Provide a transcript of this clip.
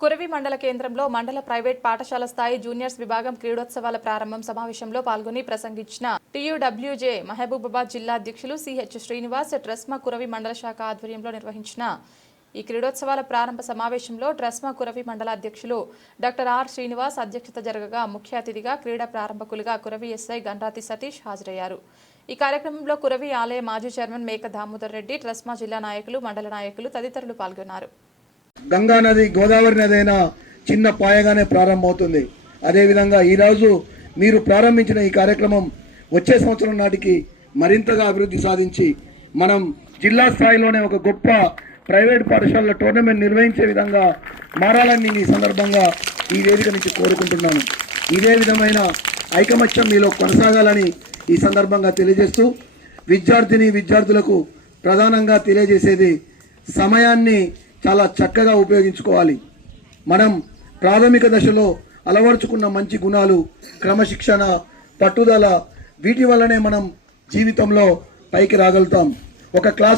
కురవి మండల కేంద్రంలో మండల ప్రైవేట్ పాఠశాల స్థాయి జూనియర్స్ విభాగం క్రీడోత్సవాల ప్రారంభం సమావేశంలో పాల్గొని ప్రసంగించిన టీయూడబ్ల్యూజే మహబూబాబాద్ జిల్లా అధ్యక్షులు సిహెచ్ శ్రీనివాస్ ట్రస్మా కురవి మండల శాఖ ఆధ్వర్యంలో నిర్వహించిన ఈ క్రీడోత్సవాల ప్రారంభ సమావేశంలో ట్రస్మా కురవి మండల అధ్యక్షులు డాక్టర్ ఆర్ శ్రీనివాస్ అధ్యక్షత జరగగా ముఖ్య అతిథిగా క్రీడా ప్రారంభకులుగా కురవి ఎస్ఐ గండ్రాతి సతీష్ హాజరయ్యారు. ఈ కార్యక్రమంలో కురవి ఆలయ మాజీ చైర్మన్ మేక దామోదర్ రెడ్డి ట్రస్మా జిల్లా నాయకులు మండల నాయకులు తదితరులు పాల్గొన్నారు. గంగా నది గోదావరి నది అయినా చిన్న పాయగానే ప్రారంభమవుతుంది. అదేవిధంగా ఈరోజు మీరు ప్రారంభించిన ఈ కార్యక్రమం వచ్చే సంవత్సరం నాటికి మరింతగా అభివృద్ధి సాధించి మనం జిల్లా స్థాయిలోనే ఒక గొప్ప ప్రైవేట్ పాఠశాలల టోర్నమెంట్ నిర్వహించే విధంగా మారాలని ఈ సందర్భంగా ఈ వేదిక నుంచి కోరుకుంటున్నాను. ఇదే విధమైన ఐకమత్యం మీలో కొనసాగాలని ఈ సందర్భంగా తెలియజేస్తూ విద్యార్థిని విద్యార్థులకు ప్రధానంగా తెలియజేసేది సమయాన్ని చాలా చక్కగా ఉపయోగించుకోవాలి. మనం ప్రాథమిక దశలో అలవర్చుకున్న మంచి గుణాలు క్రమశిక్షణ పట్టుదల వీటి వల్లనే మనం జీవితంలో పైకి రాగలుగుతాం. ఒక క్లాస్